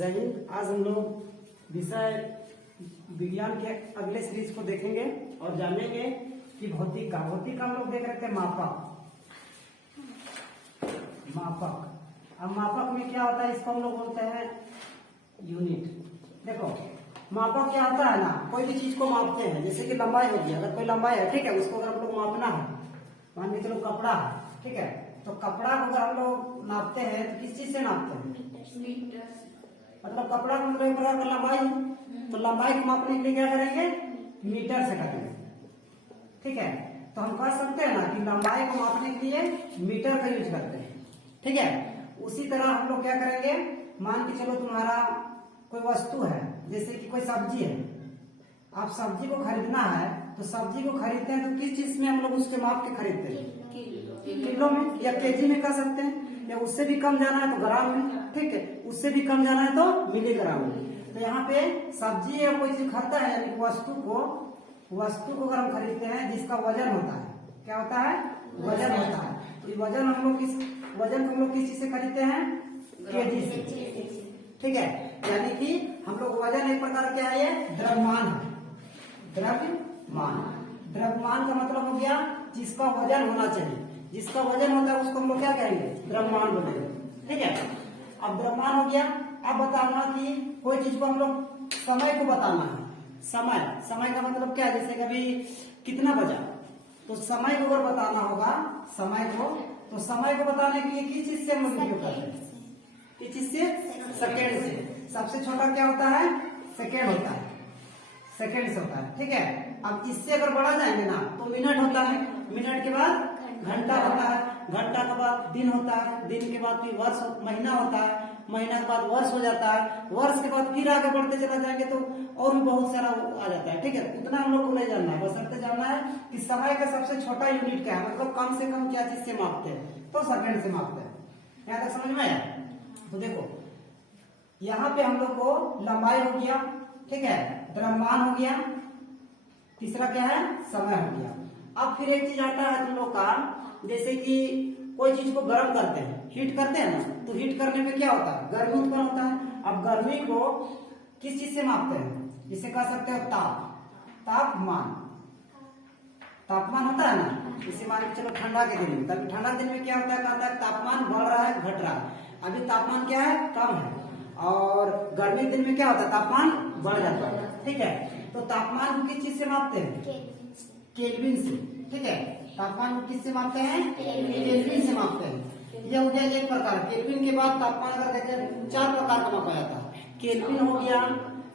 जय हिंद। आज हम लोग विषय विज्ञान के अगले सीरीज को देखेंगे और जानेंगे कि भौतिक का हम लोग देख रहे थे मापक। अब मापक में क्या होता है, इसको हम लोग बोलते हैं यूनिट। देखो मापक क्या होता है ना, कोई भी चीज को मापते हैं, जैसे कि लंबाई होगी, अगर कोई लंबाई है, ठीक है, उसको अगर हम लोग मापना है, मान के चलो कपड़ा है, ठीक है, तो कपड़ा को अगर हम लोग नापते हैं तो किस चीज से नापते हैं? मतलब कपड़ा को मतलब एक प्रकार का लंबाई, तो लंबाई को मापने के लिए क्या करेंगे? मीटर से करेंगे, ठीक है। तो हम कह सकते हैं ना कि लंबाई को मापने के लिए मीटर का यूज करते हैं, ठीक है। उसी तरह हम लोग क्या करेंगे, मान के चलो तुम्हारा कोई वस्तु है, जैसे कि कोई सब्जी है, आप सब्जी को खरीदना है, तो सब्जी को खरीदते हैं तो किस चीज में हम लोग उसके माप के खरीदते हैं? किलो में या केजी में कर सकते हैं, या उससे भी कम जाना है तो ग्राम में, ठीक है, उससे भी कम जाना है तो मिलीग्राम में। तो यहाँ पे सब्जी या कोई चीज खरीदता है, यानी वस्तु को अगर हम खरीदते हैं जिसका वजन होता है, क्या होता है? वजन होता है। तो वजन को हम लोग किस चीज से खरीदते हैं? केजी से, ठीक है। यानी कि हम लोग वजन एक प्रकार क्या है, ये द्रव्यमान है। द्रव्यमान का मतलब हो गया जिसका वजन होना चाहिए, जिसका वजन होता है उसको हम लोग क्या कहेंगे? द्रव्यमान बोलेंगे, ठीक है। अब द्रव्यमान हो गया। अब बताना कि कोई चीज को हम लोग समय को बताना है। समय का मतलब क्या है, जैसे कभी कितना बजा, तो समय को अगर बताना होगा, तो समय को बताने के लिए किस चीज से हम लोग उपयोग करते हैं? किस चीज से? सेकेंड से। सबसे छोटा क्या होता है? सेकेंड होता है, सेकेंड से होता है, ठीक है। अब इससे अगर बढ़ा जाएंगे ना तो मिनट होता है, मिनट के बाद घंटा होता है, घंटा के बाद दिन होता है, दिन के बाद फिर महीना होता है, महीना के बाद वर्ष हो जाता है, वर्ष के बाद फिर आगे बढ़ते चला जाएंगे तो और भी बहुत सारा आ जाता है, ठीक है। उतना हम लोग को नहीं जानना है, बस जानना है कि समय का सबसे छोटा यूनिट क्या है, मतलब कम से कम क्या चीज से मापते हैं, तो सेकेंड से मापते हैं। यहाँ तक समझ में आया? तो देखो यहाँ पे हम लोग को लंबाई हो गया, ठीक है, द्रव्यमान हो गया, तीसरा क्या है? समय हो गया। अब फिर एक चीज आता है तुम लोग का, जैसे कि कोई चीज को गर्म करते हैं, हीट करते हैं ना, तो हीट करने में क्या होता है? गर्मी उत्पन्न होता है। अब गर्मी को किस चीज से मापते हैं? जिसे कह सकते हो तापमान होता है ना, इसे मान के चलो ठंडा के दिन में, तभी ठंडा दिन में क्या होता है, कहता है तापमान बढ़ रहा है, घट रहा है। अभी तापमान क्या है? कम है। और गर्मी दिन में क्या होता है? तापमान बढ़ जाता है, ठीक है। तो तापमान को किस चीज से मापते हैं? केल्विन से, ठीक है। तापमान को किससे मापते हैं? केल्विन से मापते हैं। यह हो गया एक प्रकार। केल्विन के बाद तापमान अगर देखें 4 प्रकार का मापा जाता है। केल्विन हो गया,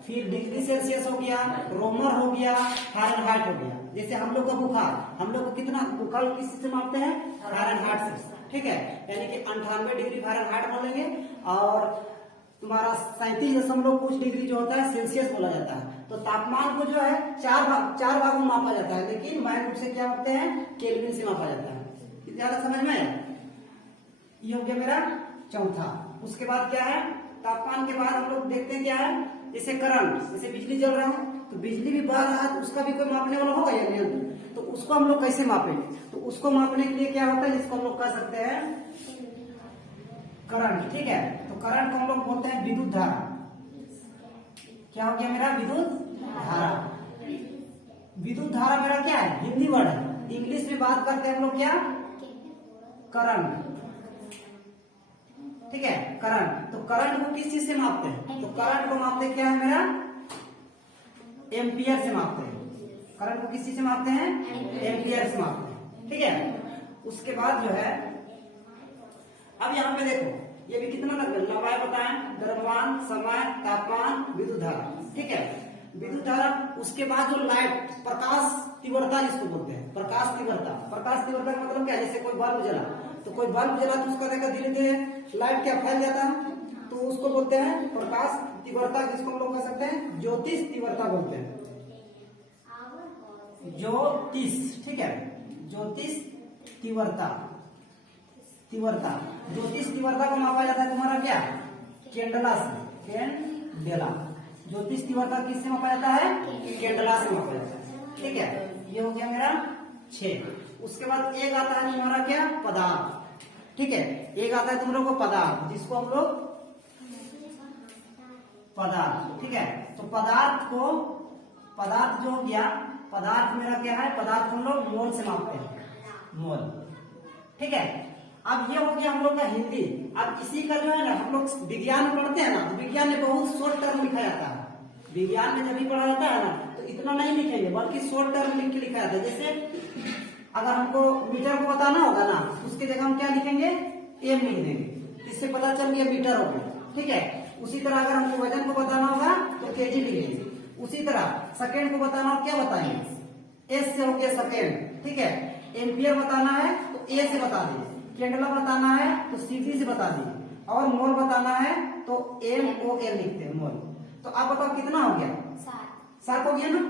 फिर डिग्री सेल्सियस हो गया, रोमर हो गया, फारेनहाइट हो गया। जैसे हम लोग का बुखार, हम लोग को कितना बुखार किस चीज से मापते हैं? फारेनहाइट से, ठीक है। यानी कि 98 डिग्री फारेनहाइट बोलेंगे, और तुम्हारा 37 कुछ डिग्री जो होता है सेल्सियस बोला जाता है। तो तापमान को जो है चार भागों में मापा जाता है, लेकिन मुख्य रूप से क्या मापते हैं? केल्विन से मापा जाता है। ज्यादा समझ में आया? ये हो गया मेरा चौथा। उसके बाद क्या है? तापमान के बाद हम लोग देखते हैं क्या है, जैसे करंट, जैसे बिजली जल रहा है, तो बिजली भी बह रहा है, तो उसका भी कोई मापने वाला होगा या नहीं? तो उसको हम लोग कैसे मापेंगे? तो उसको मापने के लिए क्या होता है, जिसको हम लोग कह सकते हैं करंट, ठीक है। तो करंट को हम लोग बोलते हैं विद्युत धारा। क्या हो गया मेरा? विद्युत धारा। विद्युत धारा मेरा क्या है? हिंदी वर्ड है। इंग्लिश में बात करते हैं हम लोग क्या? करंट, ठीक है, करंट। तो करंट को किस चीज से मापते हैं? तो करंट को मापते क्या है मेरा? एम्पियर से मापते हैं। करंट को किस चीज से मापते हैं? एम्पियर से मापते हैं, ठीक है। उसके बाद जो है, अब यहाँ पे देखो, ये भी कितना लंबाई बताएं? द्रव्यमान, समय, तापमान, विद्युत धारा, ठीक है। विद्युत धारा, उसके बाद जो लाइट, प्रकाश तीव्रता जिसको बोलते हैं, प्रकाश तीव्रता का मतलब क्या है? जैसे कोई बल्ब जला, तो कोई बल्ब जला तो उसका देखा धीरे धीरे लाइट क्या फैल जाता है, तो उसको बोलते हैं प्रकाश तीव्रता, जिसको हम लोग कह सकते हैं ज्योतिष तीव्रता बोलते हैं। ज्योतिष, ठीक है, ज्योतिष तीव्रता। ज्योतिष तीव्रता को मापा जाता है तुम्हारा क्या? कैंडला से, कैंडेला। ज्योतिष तीव्रता किससे मापा जाता है? कैंडला से मापा जाता है, ठीक है। ये हो गया मेरा 6। उसके बाद एक आता है तुम्हारा क्या? पदार्थ, ठीक है। एक आता है तुम लोग को पदार्थ, जिसको हम लोग पदार्थ, ठीक है। तो पदार्थ जो हो गया, पदार्थ मेरा क्या है, पदार्थ हम लोग मोल से मापते हैं, मोल, ठीक है। अब ये हो गया हम लोग का हिंदी। अब इसी का जो है ना हम लोग विज्ञान पढ़ते हैं ना, तो विज्ञान में बहुत शॉर्ट टर्म लिखा जाता है। विज्ञान में जब भी पढ़ा जाता है ना तो इतना नहीं लिखेंगे, बल्कि शॉर्ट टर्म लिख के लिखा जाता है। जैसे अगर हमको मीटर को बताना होगा ना, उसके जगह हम क्या लिखेंगे, एम लिख देंगे, इससे पता चल गया मीटर हो गया, ठीक है। उसी तरह अगर हमको वजन को बताना होगा तो केजी लिख लेंगे। उसी तरह सेकेंड को बताना हो क्या बताएंगे, एस से हो गया सेकेंड, ठीक है। एम्पियर बताना है तो ए से बता दें, कैंडला बताना है तो सीसी से बता दें, और मोल बताना है तो MOL लिखते हैं, मोल। तो आप बताओ कितना हो गया, 7 हो गया ना,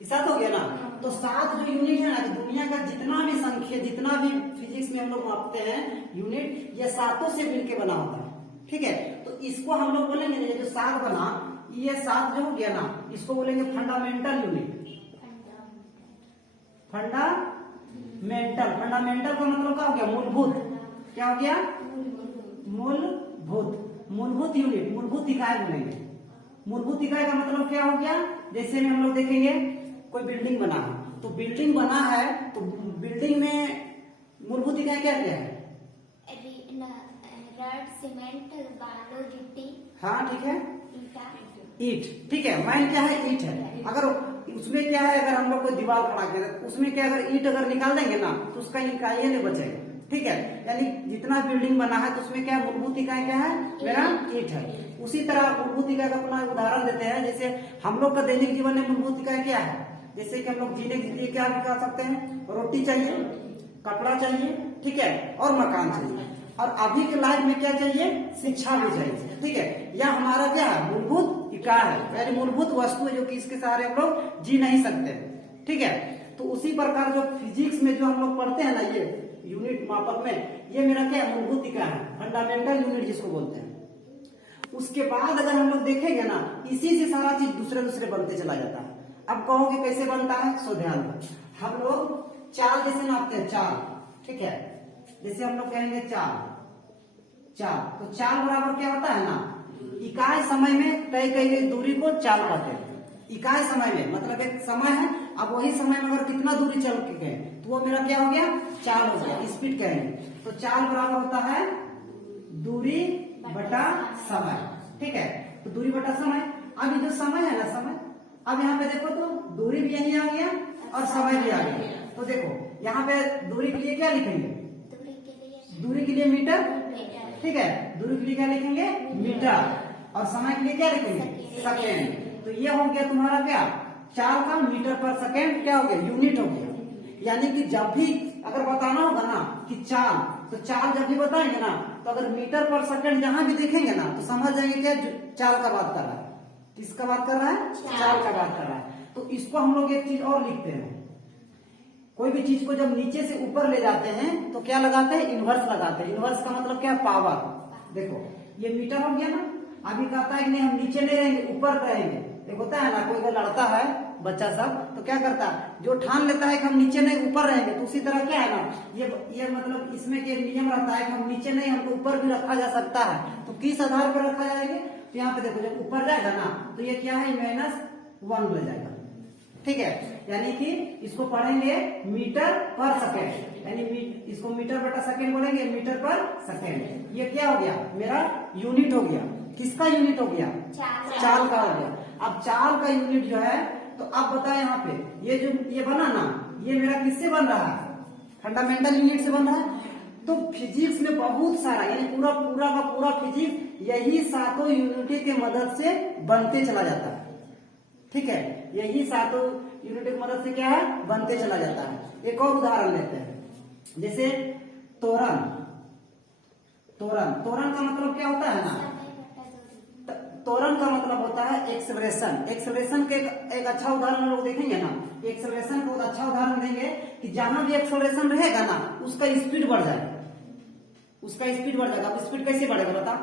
7 हो गया ना। तो 7 जो यूनिट है ना, दुनिया का जितना भी संख्या, जितना भी फिजिक्स में हम लोग मापते हैं यूनिट, ये 7 से मिलकर बना होता है, ठीक है। तो इसको हम लोग बोलेंगे, ये जो 7 बना, ये 7 जो हो गया ना, इसको बोलेंगे फंडामेंटल यूनिट। फंडामेंटल का मतलब क्या हो गया, मूलभूत। क्या हो गया, मूलभूत यूनिट, मूलभूत इकाई बोलेंगे। मूलभूत इकाई का मतलब क्या हो गया, जैसे में हम लोग देखेंगे कोई बिल्डिंग बना है, तो बिल्डिंग बना है तो बिल्डिंग में मूलभूत इकाई क्या क्या है, रड, सीमेंट, बालू, गिट्टी, हाँ ठीक है, ईंट, ठीक है। माइन क्या है, ईंट है। अगर उसमें क्या है, अगर हम लोग कोई दीवार खड़ा करें, उसमें क्या, अगर ईंट अगर निकाल देंगे ना तो उसका इकाई नहीं बचेगा, ठीक है। यानी जितना बिल्डिंग बना है तो उसमें क्या मूलभूत इकाई क्या है, मेरा ईंट है। उसी तरह मूलभूत इकाई का अपना उदाहरण देते हैं। जैसे हम लोग का दैनिक जीवन में मूलभूत इकाई क्या है, जैसे कि हम लोग जीने के लिए क्या निकाल सकते हैं, रोटी चाहिए, कपड़ा चाहिए, ठीक है, और मकान चाहिए। और अभी के लाइफ में क्या चाहिए, शिक्षा भी चाहिए, ठीक है। यह हमारा क्या है, मूलभूत इकाई है, यानी मूलभूत वस्तु है जो कि इसके सहारे हम लोग जी नहीं सकते, ठीक है। तो उसी प्रकार जो फिजिक्स में जो हम लोग पढ़ते हैं ना, ये यूनिट मापक में, ये मेरा क्या है, मूलभूत इकाई है, फंडामेंटल यूनिट जिसको बोलते हैं। उसके बाद अगर हम लोग देखेंगे ना, इसी से सारा चीज दूसरे बनते चला जाता है। अब कहोगे कैसे बनता है, सो ध्यान दो। हम लोग चाल जैसे नापते हैं, चाल, ठीक है। जैसे हम लोग कहेंगे चाल, तो चाल बराबर क्या होता है ना, इकाई समय में तय की गई दूरी को चाल कहते हैं। इकाई समय में मतलब एक समय है, अब वही समय में अगर कितना दूरी चल के गए तो वो मेरा क्या हो गया, चाल हो गया, स्पीड कहेंगे। तो चाल बराबर होता है दूरी बटा समय, ठीक है। तो दूरी बटा समय, अब ये जो समय है ना, समय, अब यहाँ पे देखो तो दूरी भी यही आ गया और समय भी आ गया। तो देखो यहाँ पे दूरी के लिए क्या लिखेंगे, दूरी के लिए मीटर, ठीक है। दूरी के लिए क्या लिखेंगे, मीटर, और समय के लिए क्या लिखेंगे, सेकेंड। तो ये हो गया तुम्हारा क्या, चाल का मीटर पर सेकेंड क्या हो गया, यूनिट हो गया। यानी कि जब भी अगर बताना होगा ना कि चाल, तो चाल जब भी बताएंगे ना, तो अगर मीटर पर सेकेंड जहां भी देखेंगे ना तो समझ जाएंगे क्या चाल का बात कर रहा है। किसका बात कर रहा है, चाल का बात कर रहा है। तो इसको हम लोग एक चीज और लिखते हैं, कोई भी चीज को जब नीचे से ऊपर ले जाते हैं तो क्या लगाते हैं, इनवर्स लगाते हैं। इनवर्स का मतलब क्या है, पावर। देखो ये मीटर हो गया ना, अभी कहता है कि नहीं हम नीचे नहीं रहेंगे, ऊपर रहेंगे। एक होता है ना, कोई अगर लड़ता है बच्चा सब तो क्या करता है, जो ठान लेता है कि हम नीचे नहीं ऊपर रहेंगे, तो उसी तरह क्या है ना, ये मतलब इसमें के नियम रहता है कि हम नीचे नहीं, हमको ऊपर भी रखा जा सकता है। तो किस आधार पर रखा जाएगा, तो यहाँ पे देखो जब ऊपर जाएगा ना तो ये क्या है, -1 बन जाएगा, ठीक है। यानी कि इसको पढ़ेंगे मीटर पर सेकेंड, यानी इसको मीटर बटा सेकेंड बोलेंगे, मीटर पर सेकेंड। ये क्या हो गया, मेरा यूनिट हो गया। किसका यूनिट हो गया, चाल का हो गया। अब चाल का यूनिट जो है, तो अब बताए यहाँ पे ये बना ना, ये मेरा किससे बन रहा है, फंडामेंटल यूनिट से बन रहा है। तो फिजिक्स में बहुत सारा, यानी पूरा का पूरा फिजिक्स यही 7 यूनिट के मदद से बनते चला जाता है, ठीक है। यही 7 यूनिट की मदद से क्या है, बनते चला जाता है। एक और उदाहरण लेते हैं, जैसे त्वरण का मतलब क्या होता है ना, त्वरण का मतलब होता है एक्सेलरेशन के एक अच्छा उदाहरण हम लोग देखेंगे ना, एक्सेलरेशन का अच्छा उदाहरण देंगे कि जहां भी एक्सेलरेशन रहेगा ना उसका स्पीड बढ़ जाएगा, अब स्पीड कैसे बढ़ेगा बता।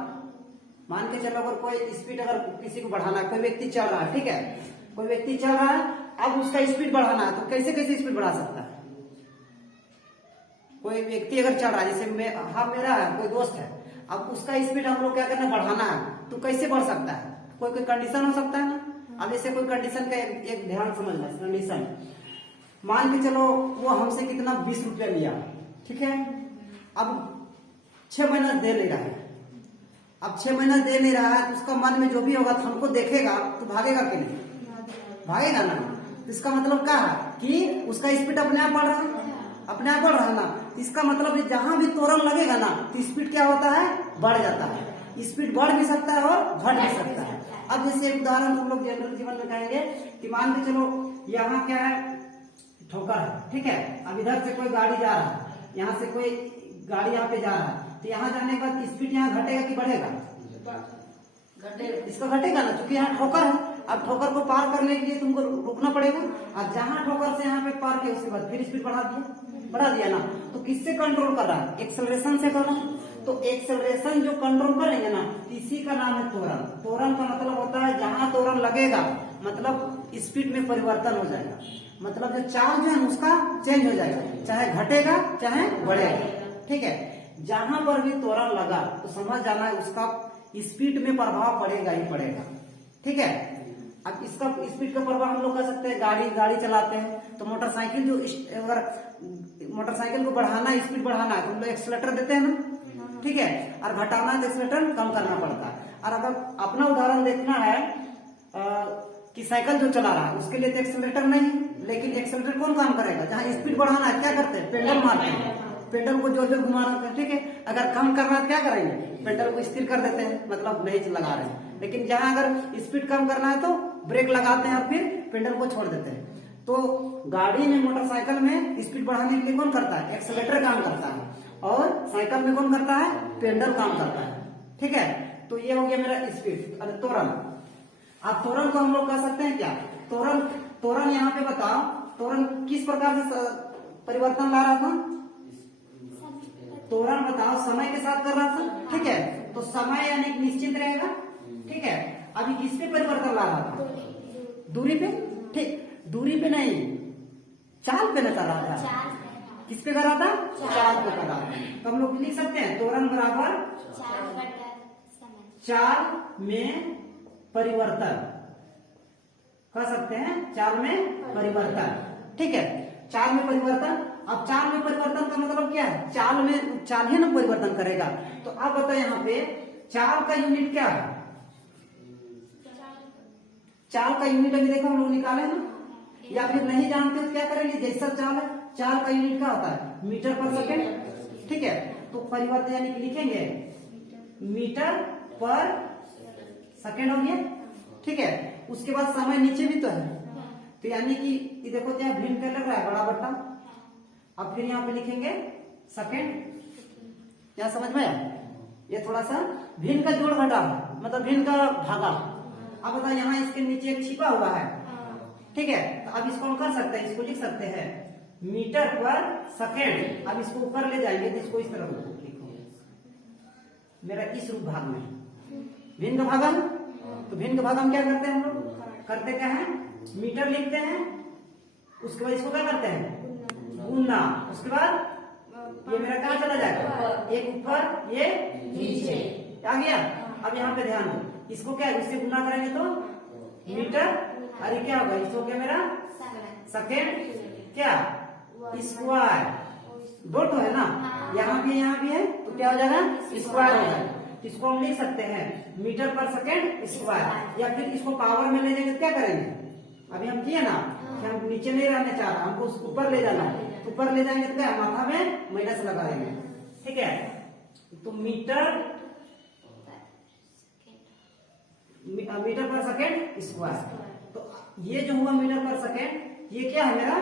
मान के चलो अगर कोई स्पीड अगर किसी को बढ़ाना है, कोई व्यक्ति चल रहा है, ठीक है, कोई व्यक्ति चल रहा है, अब उसका स्पीड बढ़ाना है तो कैसे स्पीड बढ़ा सकता है। कोई व्यक्ति अगर चल रहा है, जैसे मेरा है कोई दोस्त है, अब उसका स्पीड हम लोग क्या करना, बढ़ाना है, तो कैसे बढ़ सकता है, कोई कोई कंडीशन हो सकता है ना। अब जैसे कोई कंडीशन का एक ध्यान समझना, कंडीशन मान के चलो वो हमसे कितना 20 रुपया लिया, ठीक है। अब 6 महीना दे ले रहा है, अब 6 महीना दे ले रहा है तो उसका मन में जो भी होगा तो हमको देखेगा तो भागेगा कि नहीं, भागेगा ना। तो इसका मतलब क्या है कि उसका स्पीड अपने आप बढ़ रहा है, अपने आप बढ़ रहा है ना। इसका मतलब जहां भी तोरण लगेगा ना तो स्पीड क्या होता है, बढ़ जाता है। स्पीड बढ़ भी सकता है और घट भी सकता है। अब जैसे एक उदाहरण हम लोग जनरल जीवन में कहेंगे कि मान के चलो यहाँ क्या है, ठोकर है, ठीक है। अब इधर से कोई गाड़ी जा रहा है, यहाँ से कोई गाड़ी यहाँ पे जा रहा है, तो यहाँ जाने के बाद स्पीड यहाँ घटेगा कि बढ़ेगा, इसका घटेगा ना, क्योंकि यहाँ ठोकर है। अब ठोकर को पार करने के लिए तुमको रुकना पड़ेगा, और जहां ठोकर से यहाँ पे पार किया उसके बाद फिर स्पीड बढ़ा दिया ना। तो किससे कंट्रोल कर रहा है, एक्सेलरेशन से कर रहा है। तो एक्सेलरेशन जो कंट्रोल करेंगे ना इसी का नाम है त्वरण। त्वरण का मतलब होता है जहां त्वरण लगेगा मतलब स्पीड में परिवर्तन हो जाएगा, मतलब जो चाल जो है उसका चेंज हो जाएगा, चाहे घटेगा चाहे बढ़ेगा, ठीक है। जहां पर भी त्वरण लगा तो समझ जाना है उसका स्पीड में प्रभाव पड़ेगा ही पड़ेगा, ठीक है। अब इसका स्पीड का प्रभाव हम लोग कर सकते हैं, गाड़ी चलाते हैं तो मोटरसाइकिल जो अगर मोटरसाइकिल को बढ़ाना है, स्पीड बढ़ाना है तो हम लोग एक्सीलरेटर देते हैं ना, ठीक है। और घटाना है तो एक्सीलरेटर कम करना पड़ता है। और अगर अपना उदाहरण देखना है कि साइकिल जो चला रहा है उसके लिए तो एक्सीलरेटर नहीं, लेकिन एक्सीलरेटर कौन काम करेगा, जहाँ स्पीड बढ़ाना है क्या करते हैं, पेडल मारते हैं, पेडल को जोर जोर घुमाना, ठीक है। अगर कम करना है क्या करेंगे, पेडल को स्थिर कर देते हैं, मतलब नहीं लगा रहे हैं। लेकिन जहां अगर स्पीड कम करना है तो ब्रेक लगाते हैं और फिर पेडल को छोड़ देते हैं। तो गाड़ी में, मोटरसाइकिल में स्पीड बढ़ाने के लिए कौन करता है, एक्सीलरेटर काम करता है, और साइकिल में कौन करता है, पेडल काम करता है, ठीक है। तो ये हो गया मेरा स्पीड, त्वरण। अब त्वरण को हम लोग कह सकते हैं क्या, त्वरण यहाँ पे बताओ, त्वरण किस प्रकार से परिवर्तन ला रहा था, त्वरण बताओ समय के साथ कर रहा था, ठीक है। तो समय यानी निश्चित रहेगा, ठीक है। अभी किस पे परिवर्तन ला रहा था, दूरी पे, ठीक, दूरी पे नहीं, चाल पे न कर रहा था, किस पे कर रहा था, चाल पे कर रहा था। तो हम लोग लिख सकते हैं त्वरण बराबर चाल में परिवर्तन, कर सकते हैं चाल में परिवर्तन, ठीक है। चाल में परिवर्तन, अब चाल में परिवर्तन का मतलब क्या है, चाल ही ना परिवर्तन करेगा। तो अब बताओ यहाँ पे चाल का यूनिट क्या है, चाल का यूनिट अभी देखो हम लोग निकाले ना, या फिर नहीं जानते तो क्या करेंगे, जैसा चाल है, चाल का यूनिट क्या होता है, मीटर पर सेकेंड, ठीक है। तो परिवर्तन यानी कि लिखेंगे मीटर पर सेकेंड हो गया, ठीक है। उसके बाद समय नीचे भी तो है, तो यानी कि ये देखो क्या भिन्न कर लग रहा है, बड़ा बट्टा। अब फिर यहाँ पे लिखेंगे सेकेंड, क्या समझ में आया, ये थोड़ा सा भिन्न का जोड़ घटा है, मतलब भिन्न का भागा। अब बता यहाँ इसके नीचे एक छिपा हुआ है, ठीक है। तो अब इसको हम कर सकते हैं, इसको लिख सकते हैं मीटर पर सेकेंड। अब इसको ऊपर ले जाएंगे तो इसको इस तरह लिखो, मेरा इस रूप भाग में भिन्न का भागम। तो भिन्न का भाग हम क्या करते हैं, हम लोग करते क्या है, मीटर लिखते हैं, उसके बाद इसको क्या करते हैं, गुना। उसके बाद ये मेरा कहाँ चला जाएगा, एक ऊपर ये नीचे आ गया। अब यहाँ पे ध्यान दो, इसको क्या है, इससे गुना करेंगे तो मीटर, अरे क्या होगा, इसको क्या मेरा सेकेंड क्या स्क्वायर, दो तो है ना, यहाँ भी है, तो क्या हो जाएगा स्क्वायर हो जाएगा। इसको हम लिख सकते हैं मीटर पर सेकेंड स्क्वायर, या फिर इसको पावर में ले जाएंगे तो क्या करेंगे, अभी हम किए ना कि हम नीचे नहीं रहने चाह रहे, हमको उसको ऊपर ले जाना है, तो ऊपर ले जाएंगे तो क्या माथा में माइनस लगा देंगे, ठीक है। तो मीटर पर सेकेंड स्क्वायर, तो ये जो हुआ मीटर पर सेकेंड, ये क्या है मेरा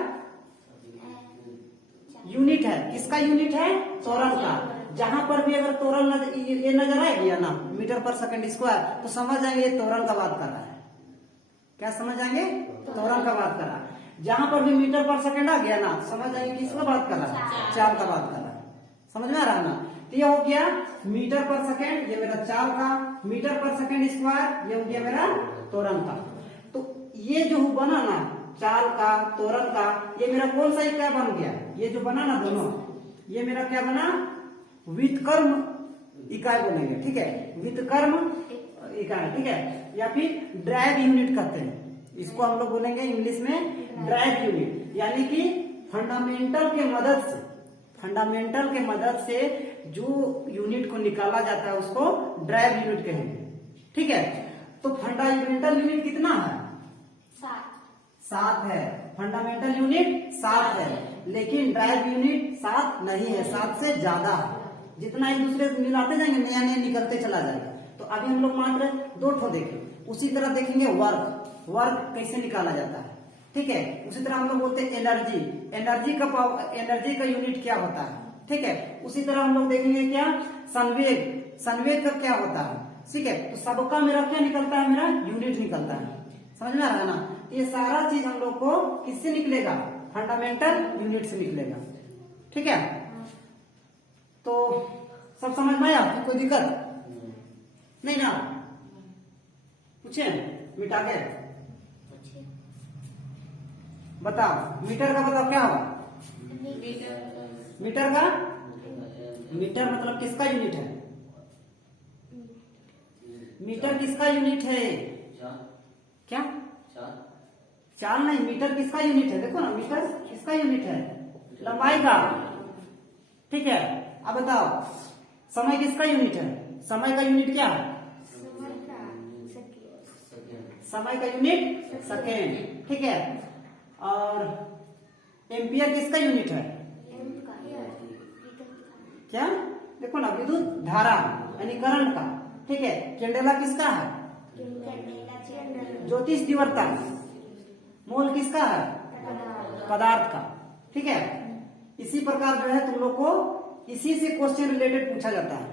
यूनिट है, किसका यूनिट है, त्वरण का। जहां पर भी अगर त्वरण ये नजर आएगी ना मीटर पर सेकेंड स्क्वायर, तो समझ जाएंगे ये त्वरण का बात कर रहा है, क्या समझ जाएंगे, त्वरण का बात कर रहा है। जहां पर भी मीटर पर सेकेंड आ गया ना, समझ जाएंगे किसका बात कर रहा है, चाल का बात कर रहा है, समझ में आ रहा है ना। तो ये हो गया मीटर पर सेकेंड, ये मेरा चाल का, मीटर पर सेकेंड स्क्वायर ये हो गया मेरा त्वरण का। तो ये जो बना ना चाल का, त्वरण का, ये मेरा कौन सा इकाई बन गया, ये जो बना ना दोनों, ये मेरा क्या बना, व्युत्क्रम इकाई बनेंगे, ठीक है। व्युत्क्रम इकाई, ठीक है, या फिर ड्राइव यूनिट कहते हैं इसको, हम लोग बोलेंगे इंग्लिश में ड्राइव यूनिट, यानी कि फंडामेंटल के मदद से जो यूनिट को निकाला जाता है उसको ड्राइव यूनिट कहेंगे, ठीक है। तो फंडामेंटल यूनिट कितना है? 7 है। फंडामेंटल यूनिट 7 है, लेकिन ड्राइव यूनिट 7 नहीं है, 7 से ज्यादा है। जितना एक दूसरे से मिलाते जाएंगे नया नया निकलते चला जाएगा। तो अभी हम लोग मात्र 2 ठो देखें, उसी तरह देखेंगे वर्क कैसे निकाला जाता है, ठीक है। उसी तरह हम लोग बोलते हैं एनर्जी का यूनिट क्या होता है, ठीक है। उसी तरह हम लोग देखेंगे क्या, संवेग का क्या होता है, ठीक है। तो सबका मेरा क्या निकलता है, मेरा यूनिट निकलता है, समझ में आ रहा है ना। ये सारा चीज हम लोग को किससे निकलेगा, फंडामेंटल यूनिट से निकलेगा, ठीक है। तो सब समझ में आया, कोई दिक्कत नहीं ना? पूछे मिटा के बताओ, मीटर का बताओ क्या होगा? मीटर मतलब किसका यूनिट है? मीटर किसका यूनिट है? क्या चाल नहीं, मीटर किसका यूनिट है? देखो ना, मीटर किसका यूनिट है? लंबाई का, ठीक है। अब बताओ समय किसका यूनिट है? समय का यूनिट क्या है? समय का यूनिट सेकेंड, ठीक है। और एम्पियर किसका यूनिट है? क्या? देखो ना, विद्युत धारा यानी करंट का, ठीक है। कैंडेला किसका है? ज्योतिष तीव्रता। मोल किसका है? पदार्थ का, ठीक है। इसी प्रकार जो है तुम लोग को इसी से क्वेश्चन रिलेटेड पूछा जाता है।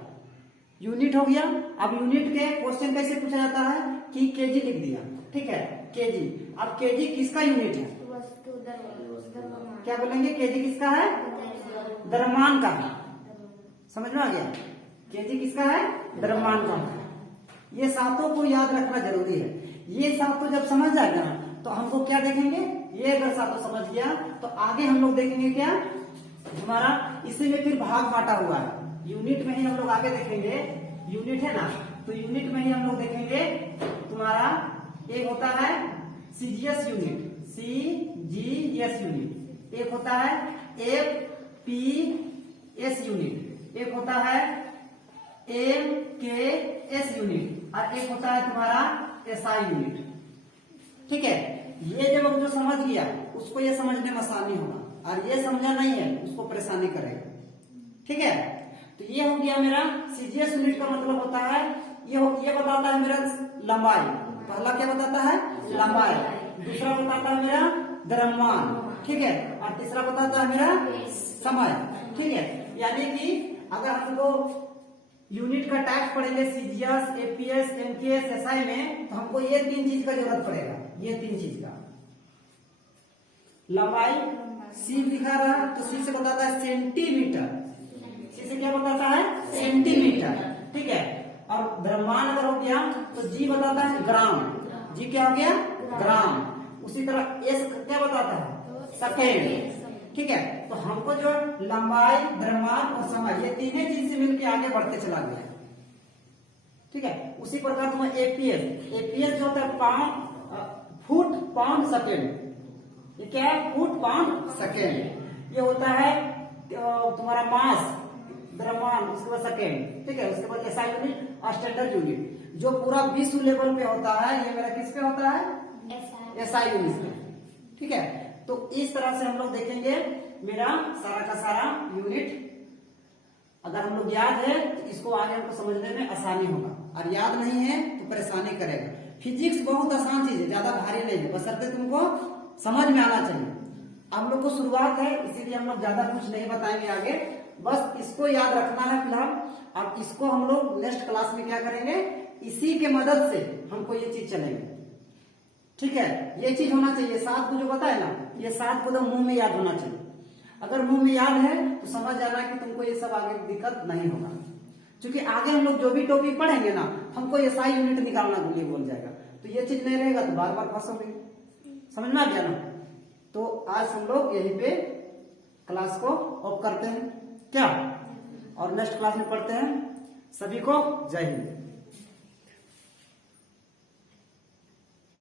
यूनिट हो गया। अब यूनिट के क्वेश्चन कैसे पूछा जाता है कि केजी लिख दिया, ठीक है, केजी। अब केजी किसका यूनिट है? क्या बोलेंगे? केजी किसका है? द्रव्यमान का। समझ में आ गया? केजी किसका है? द्रव्यमान का। ये सातों को याद रखना जरूरी है। ये सातों जब समझ जाएगा ना तो हमको क्या देखेंगे, ये अगर सातों समझ गया तो आगे हम लोग देखेंगे क्या, हमारा इसी में फिर भाग बांटा हुआ है। यूनिट में ही हम लोग आगे देखेंगे, यूनिट है ना, तो यूनिट में ही हम लोग देखेंगे तुम्हारा एक होता है सीजीएस यूनिट, CGS यूनिट, एक होता है FPS यूनिट, एक होता है MKS यूनिट और एक होता है तुम्हारा SI यूनिट, ठीक है। ये जब जो समझ गया उसको ये समझने में आसानी होगा और ये समझा नहीं है उसको परेशानी करेगा, ठीक है। तो ये हो गया मेरा सीजीएस यूनिट का मतलब होता है ये बताता है मेरा लंबाई। पहला क्या बताता है? लंबाई। दूसरा बताता है मेरा द्रव्यमान, ठीक है। और तीसरा बताता है मेरा समय, ठीक है। यानी कि अगर हमको यूनिट का टाइप पढ़ेंगे सीजीएस, एपीएस, एमकेएस, एसआई में, तो हमको ये 3 चीज का जरूरत पड़ेगा। ये 3 चीज का लंबाई, सी लिखा रहा तो सी से बताता है सेंटीमीटर, सी से क्या बताता है? सेंटीमीटर, ठीक है। और द्रव्यमान अगर हो गया तो जी बताता है ग्राम, जी क्या हो गया? ग्राम। उसी तरह एस क्या बताता है? सेकेंड, ठीक है। तो हमको जो लंबाई, द्रव्यमान और समय ये तीनों चीज से मिलकर आगे बढ़ते चला गया, ठीक है। उसी प्रकार तुम्हारा एपीएस जो होता है फुट पाउंड सेकेंड, ये क्या है? Foot pound second. ये होता है तुम्हारा मास, द्रव्यमान, उसके बाद सेकेंड, ठीक है। उसके बाद एसआई यूनिट और स्टैंडर्ड यूनिट जो पूरा विश्व लेवल पे होता है, ये मेरा किस पे होता है? एसआई यूनिट पे, ठीक है। तो इस तरह से हम लोग देखेंगे मेरा सारा का सारा यूनिट। अगर हम लोग याद है तो इसको आगे हमको समझने में आसानी होगा, और याद नहीं है तो परेशानी करेगा। फिजिक्स बहुत आसान चीज है, ज्यादा भारी नहीं है, बशर्ते तुमको समझ में आना चाहिए। हम लोग को शुरुआत है इसीलिए हम लोग ज्यादा कुछ नहीं बताएंगे आगे, बस इसको याद रखना है फिलहाल। अब इसको हम लोग नेक्स्ट क्लास में क्या करेंगे, इसी के मदद से हमको ये चीज चलेंगे, ठीक है। ये चीज होना चाहिए 7 को जो बताए ना, ये 7 को तो मुंह में याद होना चाहिए। अगर मुंह में याद है तो समझ जाना कि तुमको ये सब आगे दिक्कत नहीं होगा, क्योंकि आगे हम लोग जो भी टॉपिक पढ़ेंगे ना, हमको एसआई यूनिट निकालना बोल जाएगा। तो ये चीज नहीं रहेगा तो बार बार फंसोगे। समझ में आ गया ना? तो आज हम लोग यहीं पे क्लास को ऑफ करते हैं क्या, और नेक्स्ट क्लास में पढ़ते हैं। सभी को जय हिंद।